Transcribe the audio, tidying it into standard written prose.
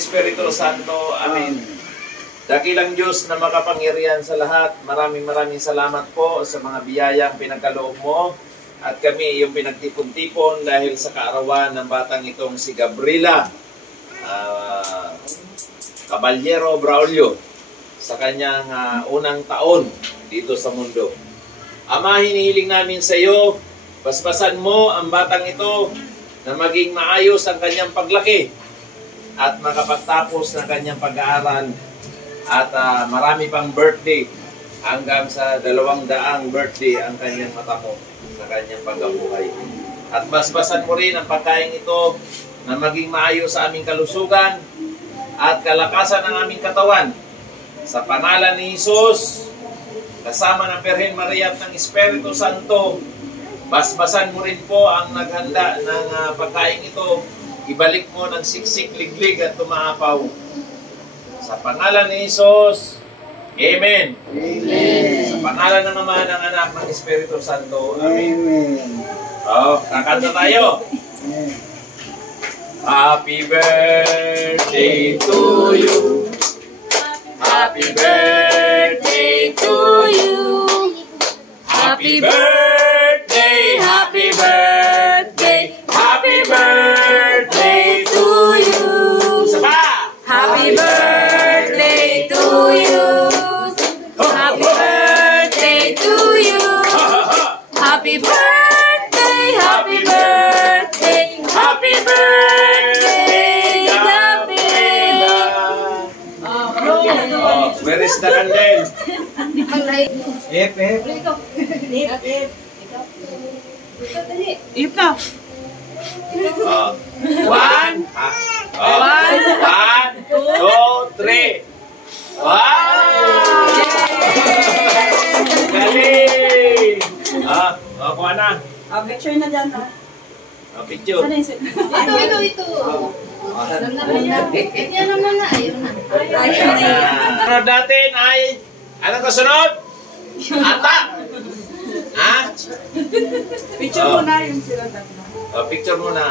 Espiritu Santo. Amen. Dakilang Diyos na makapangyarihan sa lahat, maraming salamat po sa mga biyayang pinagkaloob mo at kami yung pinagtipon-tipon dahil sa kaarawan ng batang itong si Gabriela Caballero Braulio sa kanyang unang taon dito sa mundo. Ama, hinihiling namin sa iyo, basbasan mo ang batang ito na maging maayos ang kanyang paglaki at makapagtapos ng kanyang pag-aaral at marami pang birthday hanggang sa 200 birthday ang kanyang matamo sa kanyang pagkabuhay. At basbasan mo rin ang pagkain ito na maging maayos sa aming kalusugan at kalakasan ng aming katawan. Sa pangalan ni Jesus, kasama ng Birhen Maria at ng Espiritu Santo, basbasan mo rin po ang naghanda ng pagkain ito. Ibalik mo ng siksik, liglig at tumaapaw. Sa pangalan ni Jesus, Amen. Amen. Sa pangalan ng Ama, ng Anak, ng Espiritu Santo, Amen. Amen. Kakanta tayo. Happy birthday to you. Happy birthday to you. Happy birthday, happy birthday, happy birthday to you. Saba! Happy birthday to you. Happy birthday to you. Happy birthday, happy birthday, happy birthday, Gabriela. Where is the candle? Ip ka. One, two, three. Wow! Galing! Kuha na. Picture na dyan ha. Picture. Ito. Yan naman na, ayaw na. Sunod natin ay, anong kasunod? Ata! Ha? Picture mo na yung sila tatlo. Picture muna.